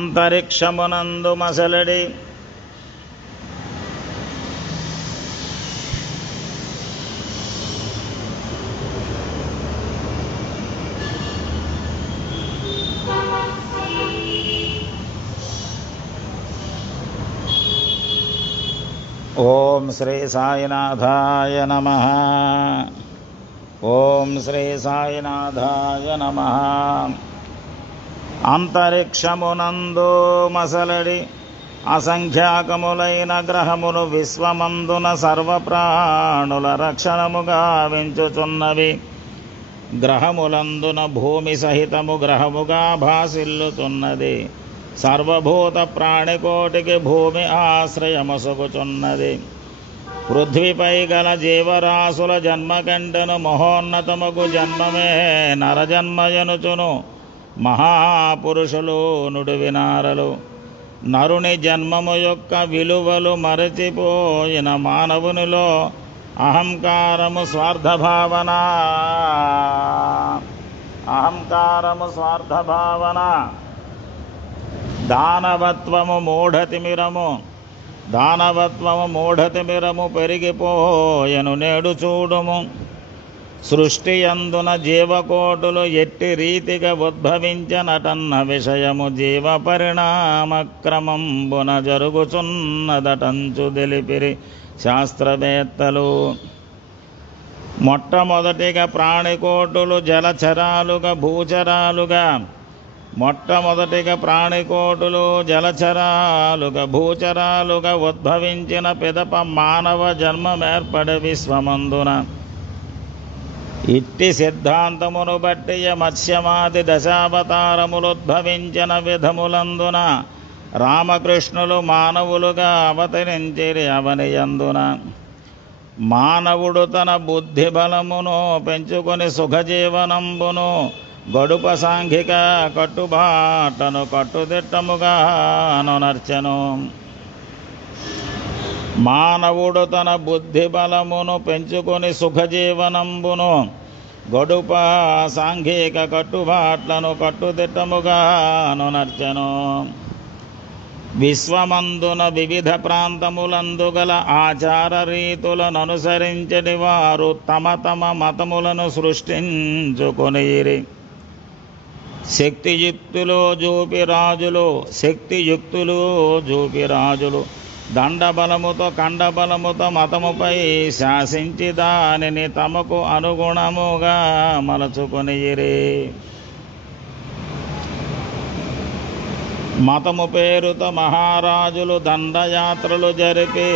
అంతరిక్షమునందు మసలడి ఓం శ్రీ సాయినాథాయ నమః. ఓం శ్రీ సాయినాథాయ నమః. అంతరిక్షమునందు మసలడి అసంఖ్యాకములైన గ్రహములు విశ్వమందున సర్వప్రాణుల రక్షణముగా వించుచున్నవి. గ్రహములందున భూమి సహితము గ్రహముగా భాసిల్లుతున్నది. సర్వభూత ప్రాణికోటికి భూమి ఆశ్రయమొసగుచున్నది. పృథ్వీపై గల జీవరాశుల జన్మకంటను మహోన్నతముకు జన్మమే నరజన్మయనుచును మహాపురుషులు నుడివినారలు. నరుని జన్మము యొక్క విలువలు మరచిపోయిన మానవునిలో అహంకారము స్వార్థభావన దానవత్వము మూఢతిమిరము పెరిగిపోయెను నేడు చూడుము. సృష్టి అందున జీవకోటులు ఎట్టి రీతిగా ఉద్భవించనటన్న విషయము జీవ పరిణామక్రమంబున జరుగుచున్నదటంచు తెలిపిరి శాస్త్రవేత్తలు. మొట్టమొదటిగా ప్రాణికోటులు జలచరాలుగా భూచరాలుగా ఉద్భవించిన పిదప మానవ జన్మమేర్పడే విశ్వమందున. ఇట్టి సిద్ధాంతమును బట్టి మత్స్యమాది దశావతారములుద్భవించిన విధములందున రామకృష్ణులు మానవులుగా అవతరించిరి. అవనియందున మానవుడు తన బుద్ధి బలమును పెంచుకొని సుఖజీవనంబును గడుప సాంఘిక కట్టుబాటను కట్టుదిట్టముగా నర్చెను. మానవుడు తన బుద్ధి బలమును పెంచుకొని సుఖజీవనంబును గడుప సాంఘిక కట్టుబాట్లను కట్టుదిట్టముగా నర్చెను. విశ్వమందున వివిధ ప్రాంతములందు గల ఆచార రీతులను అనుసరించని వారు తమ మతములను సృష్టించుకొనిరి. శక్తియుక్తులు చూపి రాజులు దండబలముతో కండబలముతో మతముపై శాసించి దానిని తమకు అనుగుణముగా మలచుకొనిరి. మతము పేరుతో మహారాజులు దండయాత్రలు జరిపి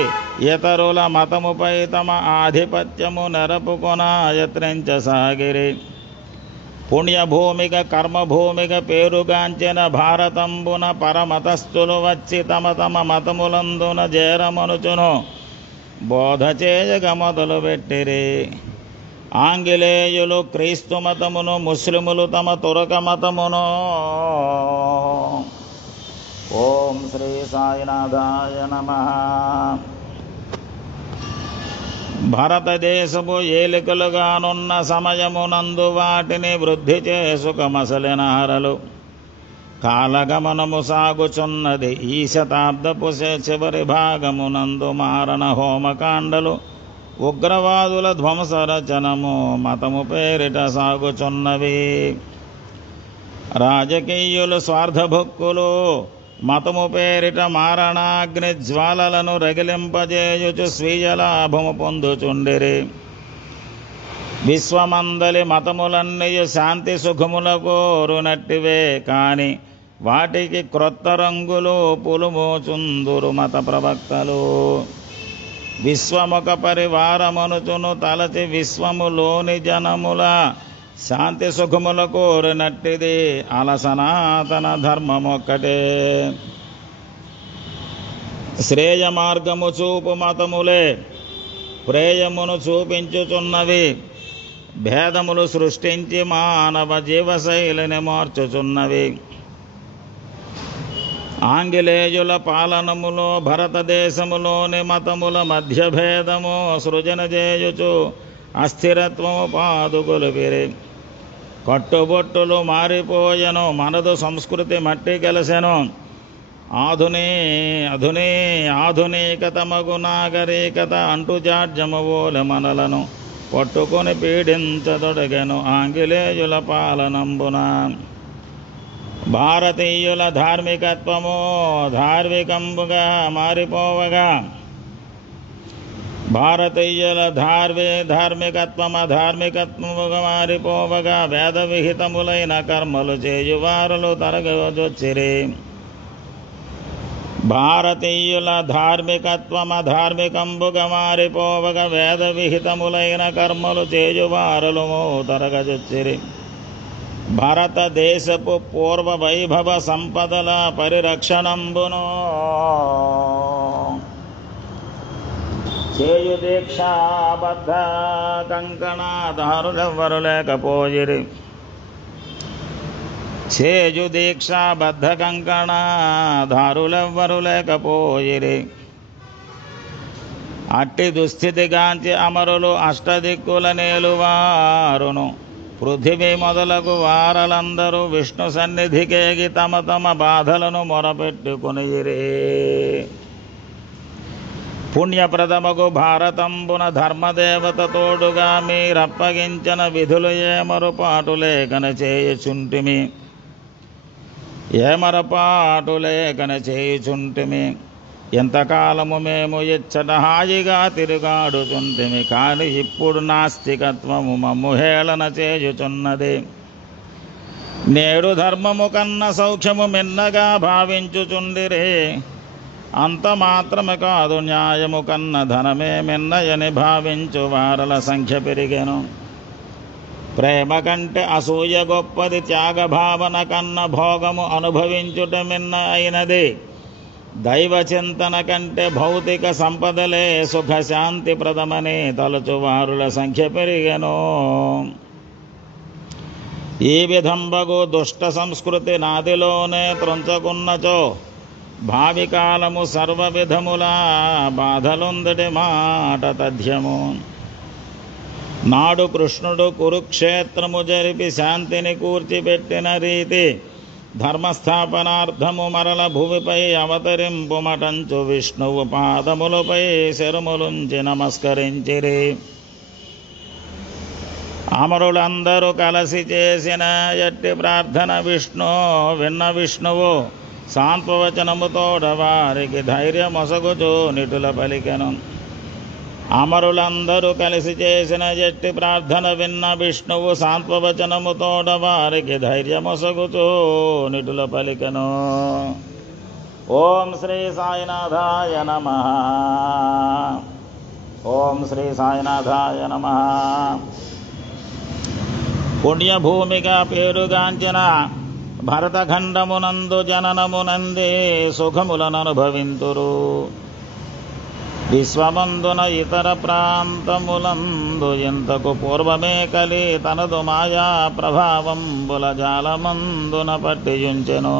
ఇతరుల మతముపై తమ ఆధిపత్యము నెరపుకొన యత్నించసాగిరి. పుణ్యభూమిగా కర్మభూమిగా పేరుగాంచిన భారతంబున పరమతస్థులు వచ్చి తమ మతములందున చేరమనుచును బోధ చేయగ మొదలుపెట్టిరి. ఆంగ్లేయులు క్రీస్తు మతమును, ముస్లిములు తమ తురక మతమును. ఓం శ్రీ సాయినాథాయ నమః. భారతదేశము ఏలికలుగానున్న సమయమునందు వాటిని వృద్ధి చేసుకమసలినారలు. కాలగమనము సాగుచున్నది. ఈ శతాబ్దపు చివరి భాగమునందు మారణ హోమకాండలు, ఉగ్రవాదుల ధ్వంసరచనము మతము పేరిట సాగుచున్నవి. రాజకీయులు స్వార్థభుక్కులు మతము పేరిట మారణాగ్ని జ్వాలలను రగిలింపజేయుచు స్వీయ లాభము పొందుచుండిరి. విశ్వమందలి మతములన్నీ శాంతి సుఖముల కోరునట్టివే కాని వాటికి క్రొత్త రంగులు పులుమోచుందురు మత ప్రవక్తలు. విశ్వముఖ పరివారమనుచును తలచి విశ్వములోని జనముల శాంతి సుఖముల కోరినట్టిది అలసనాతన ధర్మమొక్కటే. శ్రేయ మార్గము చూపు మతములే ప్రేయమును చూపించుచున్నవి. భేదములు సృష్టించి మానవ జీవశైలిని మార్చుచున్నవి. ఆంగ్లేయుల పాలనములో భారతదేశములోని మతముల మధ్య భేదము సృజన చేయుచు అస్థిరత్వము పాదుకొలిపిరి. కట్టుబొట్టులు మారిపోయెను, మనదు సంస్కృతి మట్టి గెలసెను. ఆధునికతమగు నాగరికత అంటుజాడ్యమవోల మనలను పట్టుకొని పీడించదొడగెను ఆంగ్లేయుల పాలనంబున. భారతీయుల ధార్మికత్వము ధార్మికంబుగా మారిపోవగా, భారతీయుల ధార్మికత్వముగా మారిపోవగా వేద విహితములైన కర్మలు చేయువారులు తరగజొచ్చిరి. భారతీయుల ధార్మికంబుగా మారిపోవగా వేద విహితములైన కర్మలు చేయువారులు తరగజొచ్చిరి. భారతదేశపు పూర్వ వైభవ సంపదల పరిరక్షణంబును చేయు దీక్షాబద్ధ కంకణాధారులెవ్వరు లేకపోయిరి. చేయు దీక్షాబద్ధ కంకణాధారులెవ్వరు లేకపోయిరి. అట్టి దుస్థితిగాంచి అమరులు అష్టదిక్కుల నేలువారును పృథివీ మొదలగు వారలందరూ విష్ణు సన్నిధికేగి తమ తమ బాధలను మొరపెట్టుకొనిరి. పుణ్యప్రదమగు భారతంబున ధర్మదేవత తోడుగా మీరప్పగించిన విధులు ఏమరపాటు లేకన చేయుచుంటిమి. ఎంతకాలము మేము ఇచ్చట హాయిగా తిరుగాడుచుంటిమి, కాని ఇప్పుడు నాస్తికత్వము మమ్ము హేళన చేయుచున్నది. నేడు ధర్మము కన్న సౌఖ్యము మిన్నగా భావించుచుండిరే. అంత మాత్రమే కాదు, న్యాయము కన్న ధనమే మిన్నయని భావించు వారల సంఖ్య పెరిగెను. ప్రేమ కంటే అసూయ గొప్పది, త్యాగభావన కన్న భోగము అనుభవించుట మిన్న అయినది. దైవ చింతన కంటే భౌతిక సంపదలే సుఖశాంతి ప్రదమని తలచువారుల సంఖ్య పెరిగెను. ఈ విధంబగు దుష్ట సంస్కృతి నాదిలోనే త్రుంచకున్నచో భావికాలము సర్వ విధముల బాధలుందటి మాట తథ్యము. నాడు కృష్ణుడు కురుక్షేత్రము జరిపి శాంతిని కూర్చిపెట్టిన రీతి ధర్మస్థాపనార్థము మరల భూమిపై అవతరింపుమటంచు విష్ణువు పాదములపై శరములుంచి నమస్కరించిరి. అమరులందరూ కలిసి చేసిన ఎట్టి ప్రార్థన విన్న విష్ణువు సాంత్వవచనముతోడ వారికి ధైర్యమొసగుచు నిటుల పలికెను. అమరులందరూ కలిసి చేసిన ఎట్టి ప్రార్థన విన్న విష్ణువు సాంత్వవచనముతోడ వారికి ధైర్యమొసగుచు నిటుల పలికెను. ఓం శ్రీ సాయినాథాయ నమః. ఓం శ్రీ సాయినాథాయ నమః. పుణ్యభూమిగా పేరుగాంచిన భరతఖండమునందు జననమునందే సుఖములననుభవింతురు. విశ్వమందున ఇతర ప్రాంతములందు ఎంతకు పూర్వమే కలి తనదు మాయా ప్రభావంబుల జాలమందున పట్టియుంచెను.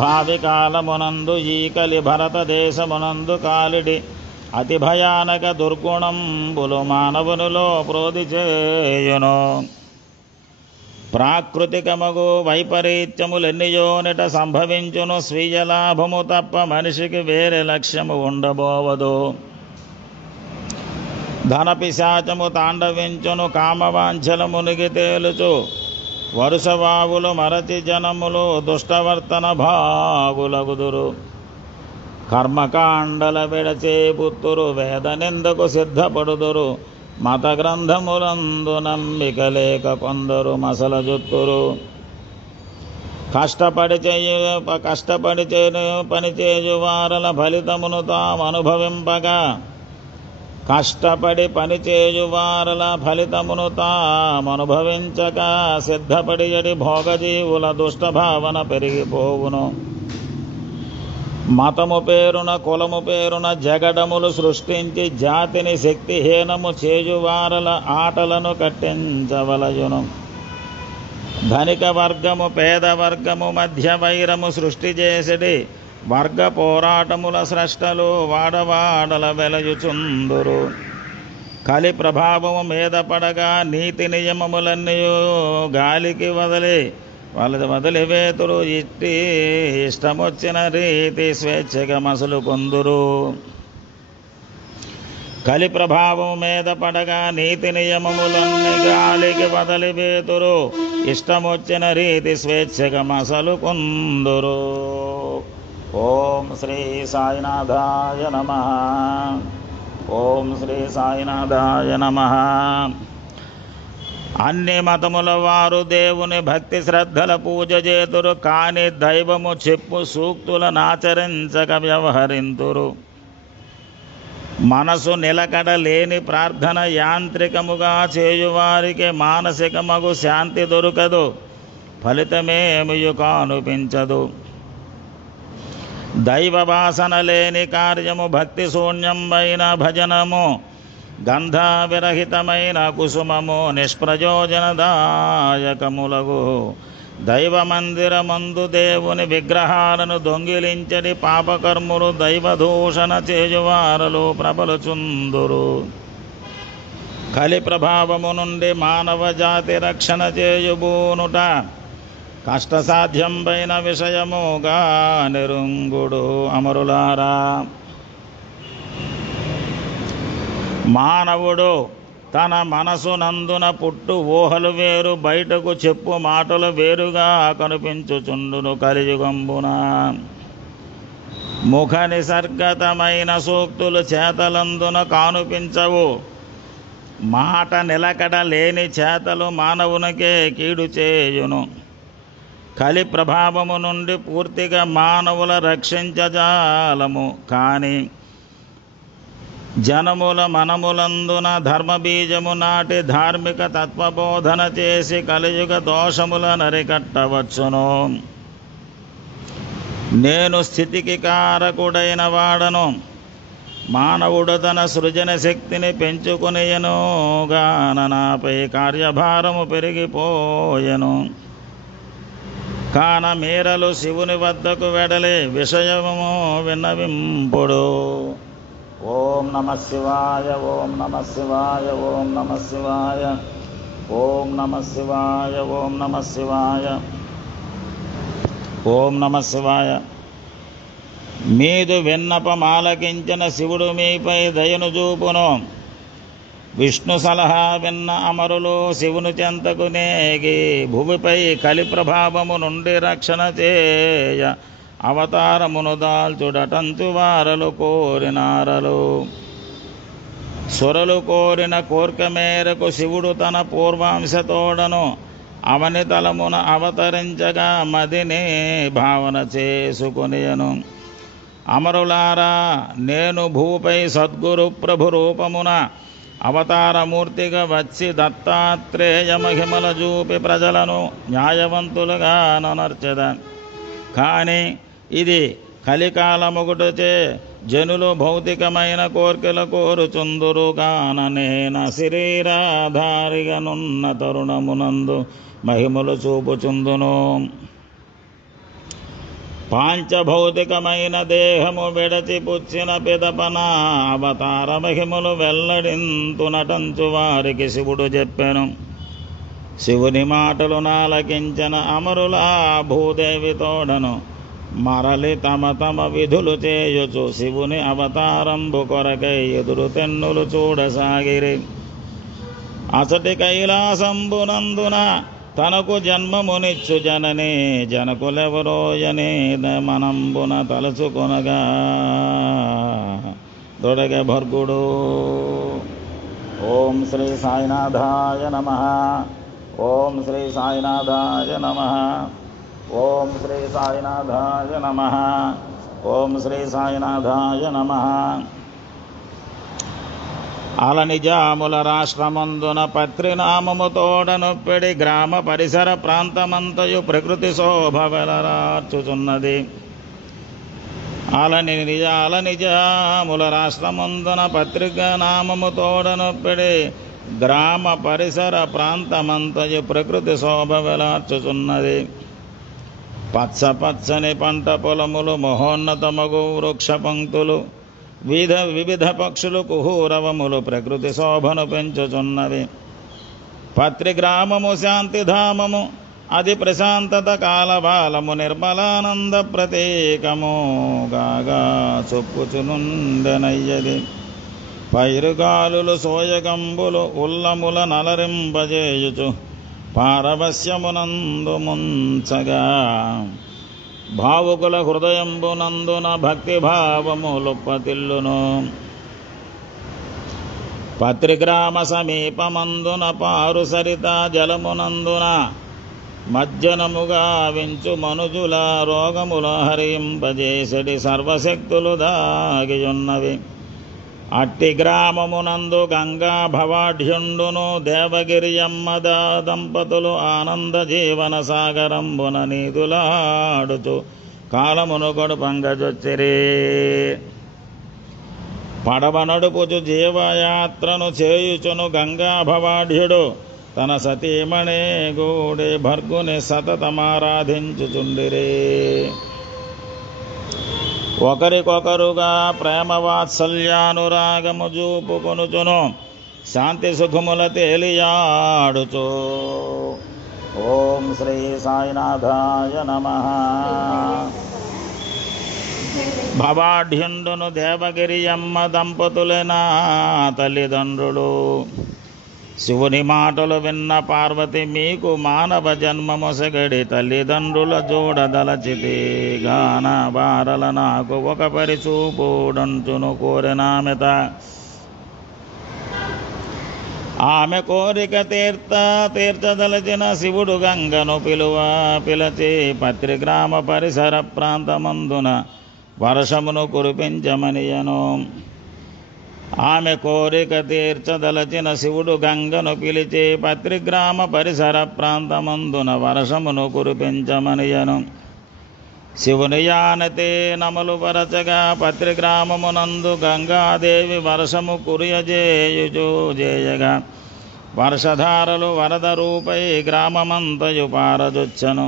భావి కాలమునందు ఈ కలి భారతదేశమునందు కాలిడి అతి భయానక దుర్గుణంబులు మానవునిలో ప్రోధి చేయును. ప్రాకృతికమగు వైపరీత్యములెన్నియోనిట సంభవించును. స్వీయ లాభము తప్ప మనిషికి వేరే లక్ష్యము ఉండబోవదు. ధన పిశాచము తాండవించును. కామవాంఛల మునిగి తేలుచు వరుసవావులు మరచి జనములు దుష్టవర్తన భాగులగుదురు. కర్మకాండల విడచే పుత్తురు వేద నిందకు సిద్ధపడుదురు. మత గ్రంథములందు నమ్మిక లేక కొందరు మసల జుత్తురు. కష్టపడి పనిచేయు వారల ఫలితమును తామనుభవింపగా, కష్టపడి పనిచేయు వారల ఫలితమును తామనుభవించక సిద్ధపడి ఎడి భోగజీవుల దుష్టభావన పెరిగిపోవును. మతము పేరున కులము పేరున జగడములు సృష్టించి జాతిని శక్తిహీనము చేయువారల ఆటలను కట్టించవలయును. ధనిక వర్గము పేద వర్గము మధ్య వైరము సృష్టి చేసిడి వర్గ పోరాటముల స్రష్టలు వాడవాడల వెలయుచుందురు. కలి ప్రభావము మీద పడగా నీతి నియమములన్నీ గాలికి వదిలి వాళ్ళది వదిలివేతురు ఇట్టి ఇష్టమొచ్చిన రీతి స్వేచ్ఛగా మసలు కొందురు. కలి ప్రభావం మీద పడగా నీతి నియమములన్నీ గాలికి వదిలివేతురు ఇష్టమొచ్చిన రీతి స్వేచ్ఛగా మసలు కొందురు. ఓం శ్రీ సాయినాథాయ నమః. ఓం శ్రీ సాయినాథాయ నమః. అన్ని మతముల వారు దేవుని భక్తి శ్రద్ధల పూజ చేతురు, కానీ దైవము చెప్పు సూక్తులను ఆచరించక వ్యవహరింతురు. మనసు నిలకడ లేని ప్రార్థన యాంత్రికముగా చేయువారికి మానసికమగు శాంతి దొరకదు, ఫలితమేమియు కానుపించదు. దైవ వాసన లేని కార్యము భక్తి శూన్యమైన భజనము, గంధావిరహితమైన కుసుమము నిష్ప్రయోజనదాయకములగు. దైవ మందిరమందు దేవుని విగ్రహాలను దొంగిలించని పాపకర్ములు దైవదూషణ చేయువారలు ప్రబలుచుందురు. కలి ప్రభావము నుండి మానవ జాతి రక్షణ చేయుబూనుట కష్టసాధ్యంపైన విషయముగా నిరుంగుడు. అమరులారా, మానవుడు తన మనసునందున పుట్టు ఊహలు వేరు, బయటకు చెప్పు మాటలు వేరుగా కనిపించుచుండును. కలియుగంబున ముఖ నిసర్గతమైన సూక్తులు చేతలందున కానుపించవు. మాట నిలకడ లేని చేతలు మానవునికే కీడు చేయును. కలి ప్రభావము నుండి పూర్తిగా మానవుల రక్షించజాలము, కానీ జనముల మనములందున ధర్మబీజము నాటి ధార్మిక తత్వబోధన చేసి కలియుగ దోషముల నరికట్టవచ్చును. నేను స్థితికి కారకుడైన వాడను. మానవుడు తన సృజన శక్తిని పెంచుకునేయను గాన నాపై కార్యభారము పెరిగిపోయెను. కాన మీరలు శివుని వద్దకు వెడలే విషయము విన్నవింపుడు. ఓం నమః శివాయ. ఓం నమః శివాయ. ఓం నమః శివాయ. ఓం నమః శివాయ. ఓం నమః శివాయ. ఓం నమః శివాయ. మీదు విన్నపమాలకించిన శివుడు మీపై దయను చూపును. విష్ణు సలహా విన్న అమరులు శివుని చెంతకు నేగి భూమిపై కలి ప్రభావము నుండి రక్షణ చేయ అవతారమును దాల్చుడటంచు వారలు కోరినారలు. సురలు కోరిన కోర్క మేరకు శివుడు తన పూర్వాంశతోడను అవని తలమున అవతరించగా మదిని భావన చేసుకొనియను. అమరులారా, నేను భూపై సద్గురు ప్రభు రూపమున అవతారమూర్తిగా వచ్చి దత్తాత్రేయ మహిమల చూపి ప్రజలను న్యాయవంతులుగా ననర్చెద. కానీ ఇది కలికాలమొకటిచే జనులు భౌతికమైన కోర్కెలు కోరుచుందురు. కాన నేన శరీరాధారిగనున్న తరుణమునందు మహిమలు చూపుచుందును. పాంచభౌతికమైన దేహము విడచి పుచ్చిన పిదపన అవతార మహిమలు వెల్లడింతునటంచు వారికి శివుడు చెప్పెను. శివుని మాటలు నాలకించిన అమరుల భూదేవి తోడను మరలి తమ తమ విధులు చేయుచు శివుని అవతారంబు కొరకై ఎదురు తెన్నులు చూడసాగిరి. అసటి కైలాసంబునందున తనకు జన్మమునిచ్చు జనని జనకులెవరోయని మనంబున తలచుకొనగా దొడగ భర్గుడు. ఓం శ్రీ సాయినాథాయ నమః. ఓం శ్రీ సాయినాథాయ నమః. ఓం శ్రీ సాయినాథాయ నమః. ఓం శ్రీ సాయినాథాయ నమః. అలనిజాముల రాష్ట్రమందున పత్రినామముతోడనొప్పెడి గ్రామ పరిసర ప్రాంతమంతయు ప్రకృతి శోభ వెలరార్చుచున్నది. అలనిజాముల రాష్ట్రమందున పత్రిక నామముతోడనొప్పెడి గ్రామ పరిసర ప్రాంతమంతయు ప్రకృతి శోభ వెలార్చుచున్నది. పచ్చ పచ్చని పంట పొలములు, మహోన్నతమగు వృక్ష పంక్తులు, వివిధ పక్షులు కుహూరవములు ప్రకృతి శోభను పెంచుచున్నవి. పత్రి గ్రామము శాంతిధామము, అది ప్రశాంతత కాలబాలము నిర్మలానంద ప్రతీకము గాగా చొప్పుచునుండెనయ్యది. పైరుగాలులు సోయగంబులు ఉల్లముల నలరింపజేయుచు పారవశ్యమునందు ముంచగా భావుకుల హృదయంబునందున భక్తి భావములుప్పతిల్లును. పత్రిగ్రామ సమీపమందున పారు సరిత జలమునందున మజ్జనముగా వించు మనుజుల రోగముల హరింపజేసడి సర్వశక్తులు దాగియున్నవి. అట్టి గ్రామమునందు గంగా భవాఢ్యుండును దేవగిరియమ్మ దంపతులు ఆనంద జీవన సాగరంబున నీదులాడుచు కాలమును గడుపంగజొచ్చిరి. పడవ నడుపుచు జీవయాత్రను చేయుచును గంగా భవాఢ్యుడు తన సతీమణి గూడి భర్గుని సతతమారాధించుచుండిరి. ఒకరికొకరుగా ప్రేమ వాత్సల్యానురాగము చూపుకొనుచును శాంతి సుఖముల తేలియాడుచు. ఓం శ్రీ సాయినాథాయ నమః. భవాఢ్యుండును దేవగిరియమ్మ దంపతులైన తల్లిదండ్రులు. శివుని మాటలు విన్న పార్వతి మీకు మానవ జన్మమొసగడి తల్లిదండ్రుల చూడదలచితి గాన బారల నాకు ఒక పరిచూపుడంచును కోరినామెత. ఆమె కోరిక తీర్చదలచిన శివుడు గంగను పిలచి పత్రిగ్రామ పరిసర ప్రాంతమందున వర్షమును కురిపించమనియను. ఆమె కోరిక తీర్చదలచిన శివుడు గంగను పిలిచి పత్రిగ్రామ పరిసర ప్రాంతమందున వర్షమును కురిపించమనియను. శివుని యానతే నమలు పరచగా పత్రిగ్రామమునందు గంగాదేవి వర్షము కురియజేయగా వర్షధారలు వరద రూపై గ్రామమంతయు పారజొచ్చను.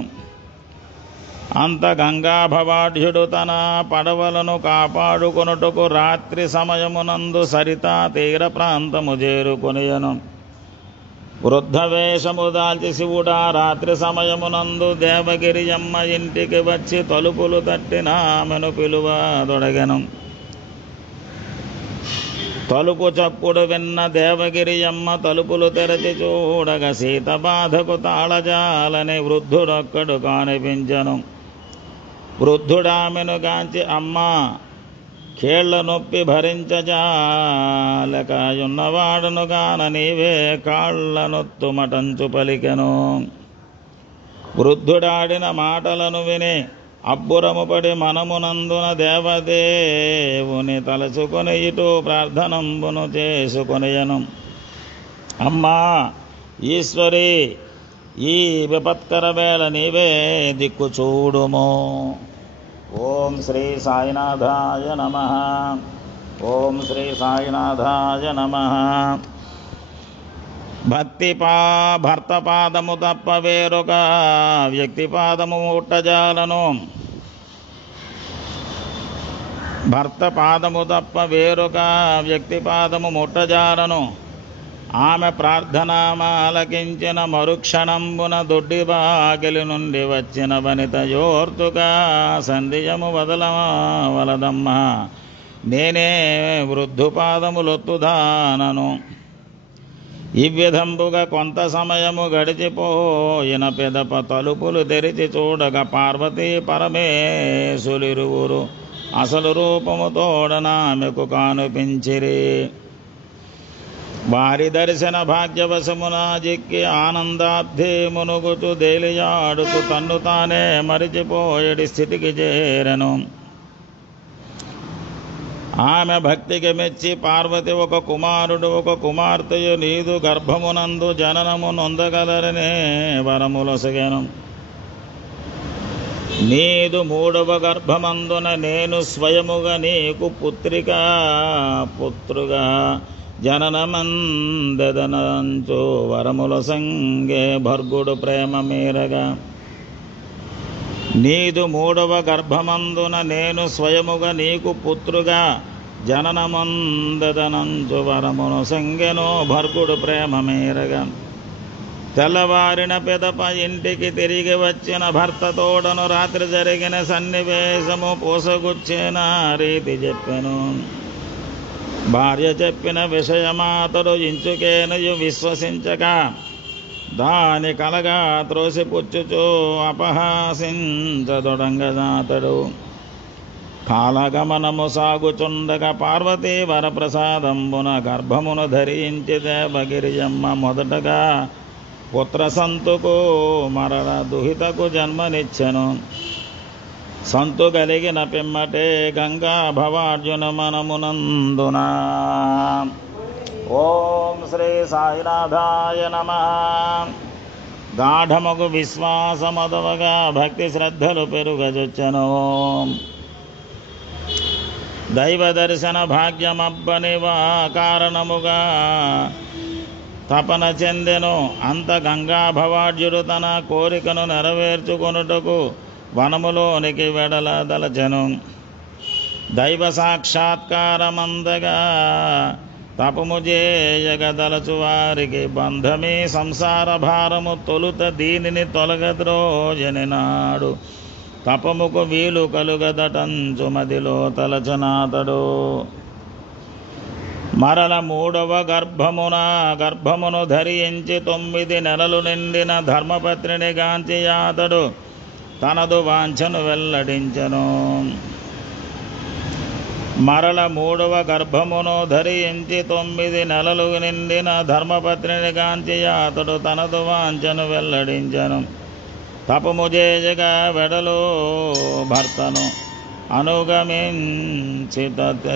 అంత గంగా భవాఢ్యుడు తన పడవలను కాపాడుకొనుటకు రాత్రి సమయమునందు సరితా తీర ప్రాంతము చేరుకొనియను. వృద్ధ వేషము దాల్చి శివుడా రాత్రి సమయమునందు దేవగిరియమ్మ ఇంటికి వచ్చి తలుపులు తట్టిన ఆమెను పిలువదొడగెను. తలుపు చప్పుడు విన్న దేవగిరియమ్మ తలుపులు తెరచి చూడగా సీత బాధకు తాళజాలని వృద్ధుడొక్కడు కానిపించను. వృద్ధుడామెను గాంచి అమ్మా కేళ్ల నొప్పి భరించజాలకయున్నవాడును గాన నీవే కాళ్ల నొత్తుమటంచు పలికెను. వృద్ధుడాడిన మాటలను విని అబ్బురము పడి మనమునందున దేవదేవుని తలచుకొని ఇటు ప్రార్థనంబును చేసుకొనియను. అమ్మా ఈశ్వరి ఈ విపత్కర వేళ నీవే దిక్కు చూడుము. ఓం శ్రీ సాయినాథాయ నమః. ఓం శ్రీ సాయినాథాయ నమః. భర్త పాదము తప్ప వేరొక వ్యక్తి పాదము ముట్టజాలను. భర్త పాదము తప్ప వేరొక వ్యక్తి పాదము ముట్టజాలను. ఆమె ప్రార్థనామాలకించిన మరుక్షణంబున దొడ్డి బాగిలి నుండి వచ్చిన వనిత యోర్తుగా సంధియము వదలవలదమ్మ నేనే వృద్ధు పాదములొత్తుదానను. ఈ విధంబుగా కొంత సమయము గడిచిపోయిన పెదప తలుపులు తెరిచి చూడగా పార్వతీ పరమేశులిరువురు అసలు రూపము తోడనామెకు కానుపించిరి. వారి దర్శన భాగ్యవశమున జిక్కి ఆనందాబ్ధి మునుగుచు దేలియాడుతూ తన్ను తానే మరిచిపోయేడి స్థితికి చేరెను. ఆమె భక్తికి మెచ్చి పార్వతి ఒక కుమారుడు ఒక కుమార్తెయు నీదు గర్భమునందు జననము నొందగలరనే వరములొసగెను. నీదు మూడవ గర్భమందున నేను స్వయముగా నీకు పుత్రుగా జననమందెదనంచు వరములొసంగే భర్గుడు ప్రేమ మీరగా. నీదు మూడవ గర్భమందున నేను స్వయముగా నీకు పుత్రుగా జననమందెదనంచు వరములొసంగెను భర్గుడు ప్రేమ మీరగా. తెల్లవారిన పిదప ఇంటికి తిరిగి వచ్చిన భర్తతోడను రాత్రి జరిగిన సన్నివేశము పూసగుచ్చిన రీతి చెప్పెను. భార్య చెప్పిన విషయమాతడు ఇంచుకేనయు విశ్వసించక దాని కలగా త్రోసిపుచ్చుచూ అపహాసించదొడంగజాతడు. కాలగమనము సాగుచుండగా పార్వతీ వరప్రసాదంబున గర్భమును ధరించి దేవగిరియమ్మ మొదటగా పుత్రసంతుకు మరల దుహితకు జన్మనిచ్చెను. సంతు కలిగిన పిమ్మటే గంగా భవార్జున మనమునందున. ఓం శ్రీ సాయినాథాయ నమః. గాఢమగు విశ్వాసమదవగా భక్తి శ్రద్ధలు పెరుగజొచ్చెను. దైవ దర్శన భాగ్యమబ్బనివా కారణముగా తపన చెందెను. అంత గంగా భవార్జుడు తన కోరికను నెరవేర్చుకొనుటకు వనములోనికి వెడలదలచెను. దైవ సాక్షాత్కారమందగా తపము చేయగదలచు వారికి బంధమే సంసార భారము తొలుత దీనిని తొలగద్రోజని నాడు తపముకు వీలు కలుగదటంచు మదిలో తలచనాతడు. మరల మూడవ గర్భమును ధరించి 9 నెలలు నిండిన ధర్మపత్రిని గాంచి అతడు తనదు వాంఛను వెల్లడించెను. మరల మూడవ గర్భమును ధరించి 9 నెలలు నిండిన ధర్మపత్రిని గాంచి అతడు తనదు వాంఛను వెల్లడించెను. తపము చేయగా వెడలో భర్తను అనుగమించి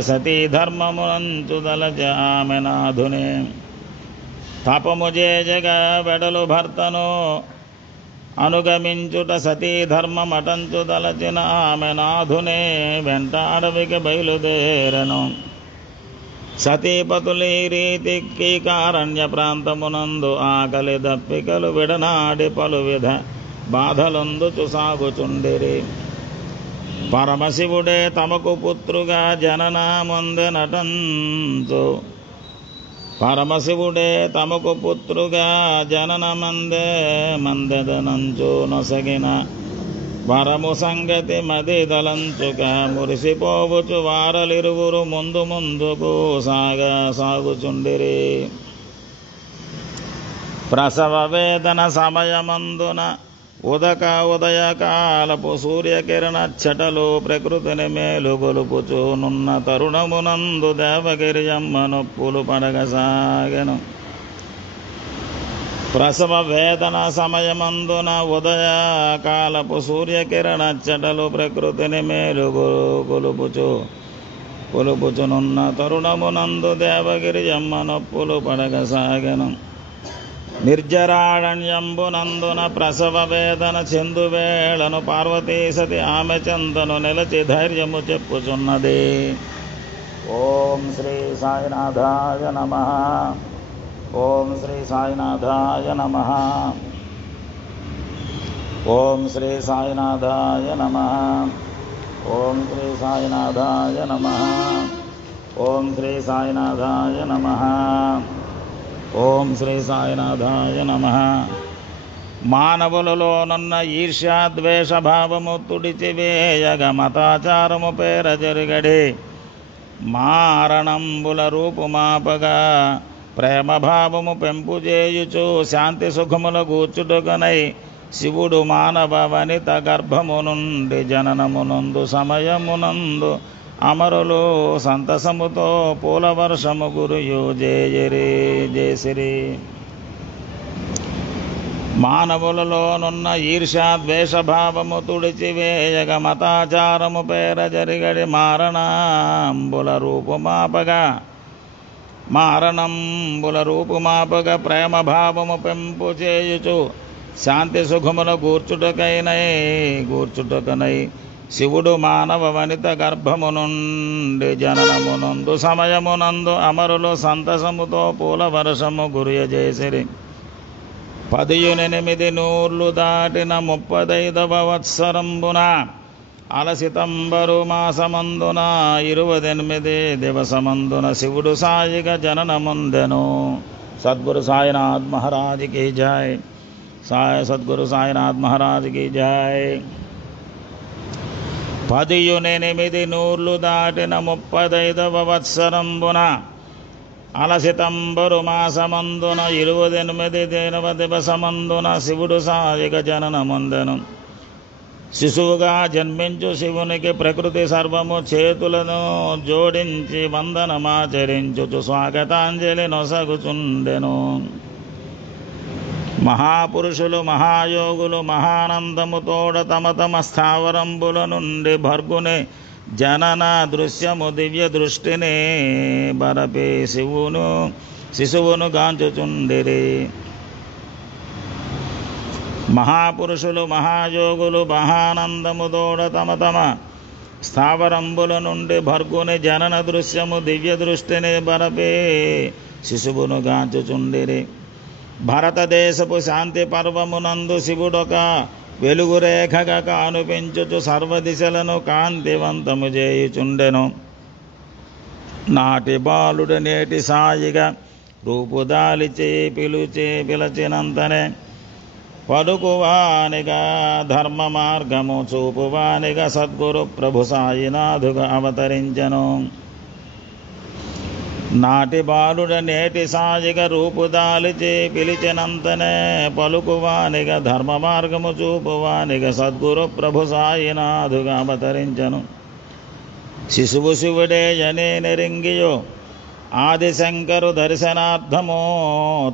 సతీ ధర్మమునంచుదలచ ఆమె నాథునే. తపము చేయగా వెడలు భర్తను అనుగమించుట సతీ ధర్మమటంచుదలచిన ఆమె నాథునే వెంట అడవికి బయలుదేరను. సతీపతులీ రీతికి కారణ్య ప్రాంతమునందు ఆకలి దప్పికలు విడనాడి పలువిధ బాధలందుచు సాగుచుండిరి. పరమశివుడే తమకు పుత్రుగా జననమందెనటంచు పరమశివుడే తమకు పుత్రుగా మందెదనంచు నొసగిన వరము సంగతి మదిదలంచుక మురిసిపోవుచు వారలిరువురు ముందుకు సాగుచుండిరి. ప్రసవ వేదన సమయమందున ఉదయకాలపు సూర్యకిరణ ఛటలు ప్రకృతిని మేలుగొలుపుచూనున్న తరుణమునందు దేవగిరియమ్మ నొప్పులు పడగసాగెను. ప్రసవ వేదన సమయమందున ఉదయకాలపు సూర్యకిరణ ఛటలు ప్రకృతిని మేలుగొలుపుచునున్న తరుణమునందు దేవగిరియమ్మ నొప్పులు పడగసాగెను. నిర్జరారణ్యంబునందున ప్రసవ వేదన చెందువేళను పార్వతీ సతి ఆమె చెంతను నిలచి ధైర్యము చెప్పుచున్నది. ఓం శ్రీ సాయినాథాయ నమః. ఓం శ్రీ సాయినాథాయ నమః. ఓం శ్రీ సాయినాథాయ నమః. ఓం శ్రీ సాయినాథాయ నమః. ఓం శ్రీ సాయినాథాయ నమః. ఓం శ్రీ సాయినాథాయ నమః. మానవులలోనున్న ఈర్ష్యాద్వేష భావము తుడిచివేయగ మతాచారము పేర జరుగడి మారణంబుల రూపుమాపగా ప్రేమభావము పెంపు చేయుచు శాంతి సుఖముల గూర్చుటకనై శివుడు మానవ వనిత గర్భము నుండి జననమునందు సమయమునందు అమరులు సంతసముతో పూలవర్షము గురియు జేసిరి. మానవులలోనున్న ఈర్ష్యాద్వేషభావము తుడిచివేయగ మతాచారము పేర జరిగడి మారణంబుల రూపుమాపగా ప్రేమభావము పెంపు చేయుచు శాంతి సుఖముల గూర్చుటకనై శివుడు మానవ వనిత గర్భము నుండి జననమునందు సమయమునందు అమరులు సంతసముతో పూల వర్షము గురియజేసిరి. 18 నూర్లు దాటిన 35వ వత్సరంబున అలసితంబరు మాసమందున 28 దివసమందున శివుడు సాయిగా జననముందెను. सद्गुरु साईनाथ महाराज की जय। सद्गुरु साईनाथ महाराज की जय। 18 నూర్లు దాటిన 35వ వత్సరంబున అలసితంబరు మాసమందున 28వ దివసమందున శివుడు సాయిక జననమందెను. శిశువుగా జన్మించు శివునికి ప్రకృతి సర్వము చేతులను జోడించి వందనమాచరించుచు స్వాగతాంజలి నొసగుచుండెను. మహాపురుషులు మహాయోగులు మహానందముతోడ తమ తమ స్థావరంబుల నుండి భర్గుని జనన దృశ్యము దివ్య దృష్టిని బరపి శిశువును గాంచుచుండిరి. మహాపురుషులు మహాయోగులు మహానందముతోడ తమ తమ స్థావరంబుల నుండి భర్గుని జనన దృశ్యము దివ్య దృష్టిని బరపి శిశువును గాంచుచుండిరి. భారతదేశపు శాంతి పర్వమునందు శివుడొక వెలుగురేఖగా కానుపించుచు సర్వదిశలను కాంతివంతము చేయుచుండెను. నాటి బాలుడు నేటి సాయిగా రూపుదాలిచి పిలచినంతనే పలుకువానిగా ధర్మ మార్గము చూపువానిగా సద్గురు ప్రభు సాయినాథుగా అవతరించెను. నాటి బాలుడ నేటి సాయిగా రూపుదాలిచి పిలిచినంతనే పలుకువానిగా ధర్మ మార్గము చూపువానిగా సద్గురు ప్రభు సాయినాథుగా అవతరించెను. శిశువు శివుడే యనే నెరింగియో ఆదిశంకరు దర్శనార్థమో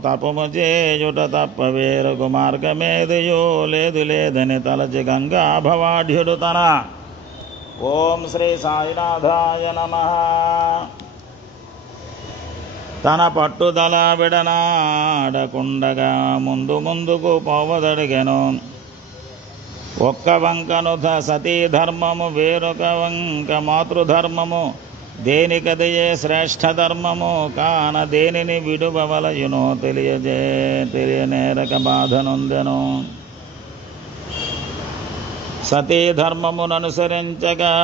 తపము చేయుట తప్ప వేరొక మార్గమేదియో లేదని తలచి గంగా భవాఢ్యుడు తన. ఓం శ్రీ సాయినాథాయ నమః. తన పట్టుదల విడనాడకుండగా ముందుకు పోవదడిగెను. ఒక్క వంకను సతీ ధర్మము వేరొక వంక మాతృధర్మము దేనికదయే శ్రేష్ఠ ధర్మము కాన దేనిని విడువవలయునో తెలియనేరక బాధనుందెను. సతీ ధర్మముననుసరించగా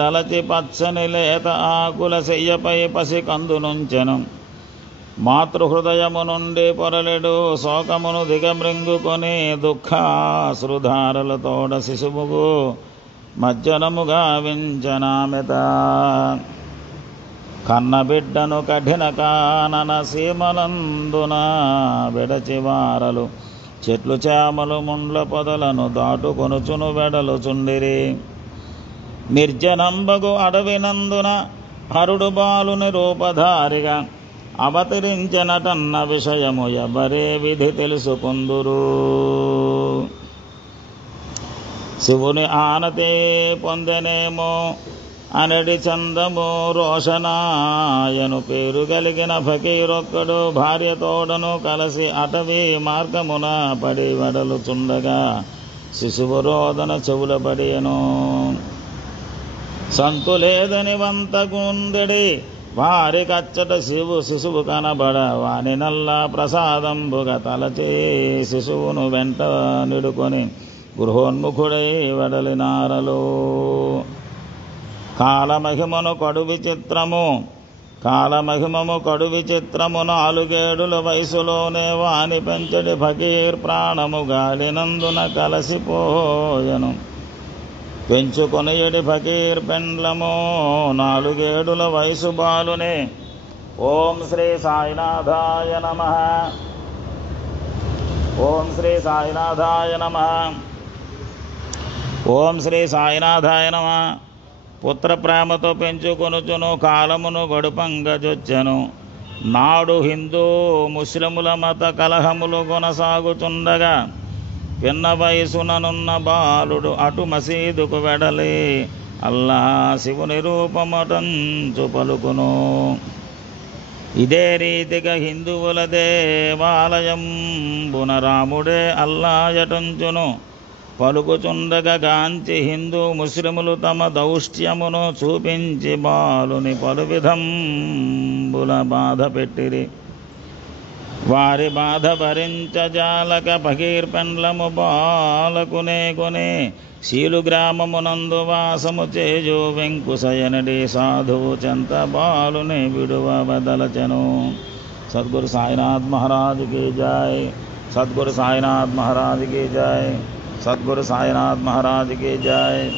దలచి పచ్చని లేత ఆకుల శయ్యపై పసి కందునుంచెను. మాతృహృదయము నుండి పొరలెడు శోకమును దిగమృంగుకొని దుఃఖాశ్రుధారలతోడ శిశువుకు మజ్జనముగా వించనామెత. కన్నబిడ్డను కఠిన కానన సీమలందున విడచివారలు చెట్లు చేమలు ముండ్ల పొదలను దాటుకొనుచును వెడలుచుండిరి. నిర్జనంబగు అడవినందున హరుడు బాలుని రూపధారిగా అవతరించనటన్న విషయము ఎవరే విధి తెలుసుకుందురు. శివుని ఆనతే పొందెనేమో అనడి చందము రోషనాయను పేరు కలిగిన ఫకీరొక్కడు భార్యతోడను కలిసి అటవీ మార్గమున పడి వెడలుచుండగా శిశువు రోదన చెవుల పడియను. సంతులేదని వంతకుందెడి వారి కచ్చట శిశువు కనబడ వాని నల్లా ప్రసాదంబుగా తలచి శిశువును వెంట నిడుకొని గృహోన్ముఖుడై వెడలినారలు. కాలమహిమము కడు విచిత్రము 4 ఏడుల వయసులోనే వాని పెంచడి ఫకీర్ ప్రాణము గాలినందున కలసిపోయెను. పెంచుకొనియడి ఫకీర్ పెండ్లము 4 ఏడుల వయసు బాలునే. ఓం శ్రీ సాయినాథాయ నమః. ఓం శ్రీ సాయినాథాయ నమః. ఓం శ్రీ సాయినాథాయ నమః. పుత్ర ప్రేమతో పెంచుకొనుచును కాలమును గడుపంగజొచ్చెను. నాడు హిందూ ముస్లిముల మత కలహములు కొనసాగుచుండగా పిన్న వయసుననున్న బాలుడు అటు మసీదుకు వెడలి అల్లా శివుని రూపమటంచు పలుకును. ఇదే రీతిగా హిందువుల దేవాలయంబున రాముడే అల్లాయటంచును పలుకుచుండగా గాంచి హిందూ ముస్లిములు తమ దౌష్ట్యమును చూపించి బాలుని పలు విధంబుల బాధ పెట్టిరి. వారి బాధ భరించజాలక ఫకీర్ పెండ్లము బాలకునే కొని శీలు గ్రామమునందు వాసము చేజు వెంకుశయనడి సాధువు చెంత బాలుని విడువ బదలచెను. సద్గురు సాయినాథ్ మహారాజ్ की जय. सद्गुरु साईनाथ महाराज की जय. सद्गुरु साईनाथ महाराज की जय.